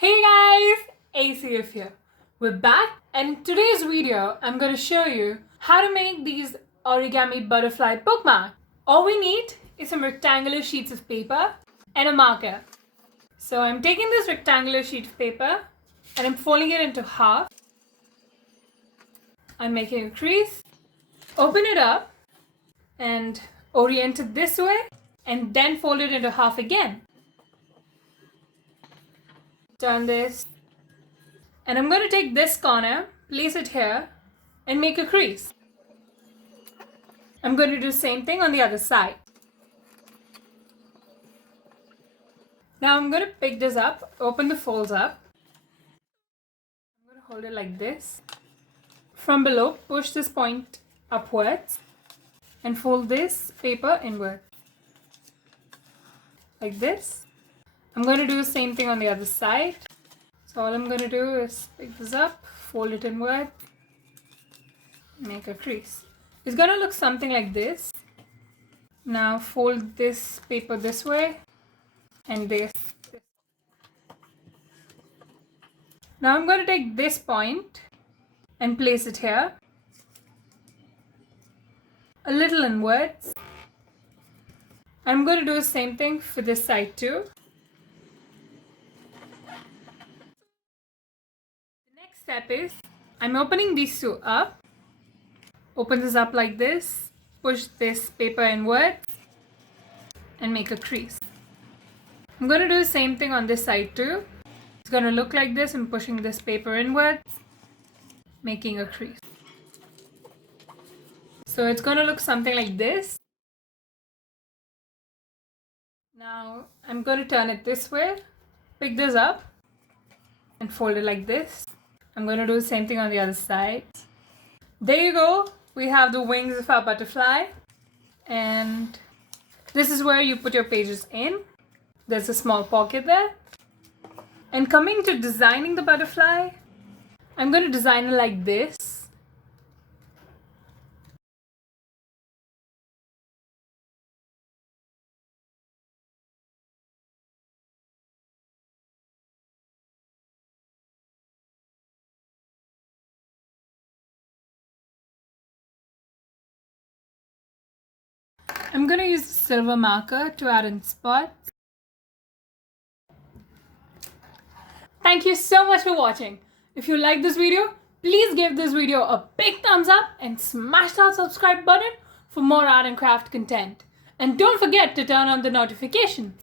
Hey guys, ACF here. We're back, and in today's video I'm going to show you how to make these origami butterfly bookmark. All we need is some rectangular sheets of paper and a marker. So I'm taking this rectangular sheet of paper and I'm folding it into half. I'm making a crease, open it up and orient it this way and then fold it into half again. Turn this, and I'm going to take this corner, place it here and make a crease. I'm going to do the same thing on the other side. Now I'm going to pick this up, open the folds up. I'm going to hold it like this. From below, push this point upwards and fold this paper inward. Like this. I'm going to do the same thing on the other side. So all I'm going to do is pick this up, fold it inward, make a crease. It's going to look something like this. Now fold this paper this way and this. Now I'm going to take this point and place it here. A little inwards. I'm going to do the same thing for this side too. Step is I'm opening these two up. Open this up like this, push this paper inward and make a crease. I'm going to do the same thing on this side too. It's going to look like this. I'm pushing this paper inward, making a crease. So it's going to look something like this. Now I'm going to turn it this way, pick this up and fold it like this. I'm going to do the same thing on the other side. There you go. We have the wings of our butterfly. And this is where you put your pages in. There's a small pocket there. And coming to designing the butterfly, I'm going to design it like this. I'm going to use a silver marker to add in spots. Thank you so much for watching. If you like this video, please give this video a big thumbs up and smash that subscribe button for more art and craft content. And don't forget to turn on the notifications.